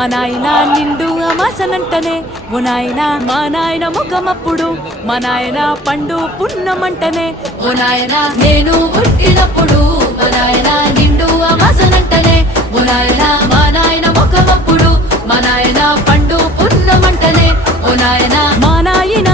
మా నాయన నిండు అమాసనంటనే ఓ నాయన మా నాయన ముఖమప్పుడు మా నాయన పండు పున్నమంటనే ఓ నాయన నేను పుట్టినప్పుడు మా నాయన నిండు అమాసనంటనే ఓ నాయన మా నాయన ముఖమప్పుడు మా నాయన పండు పున్నమంటనే ఓ నాయన మా నాయన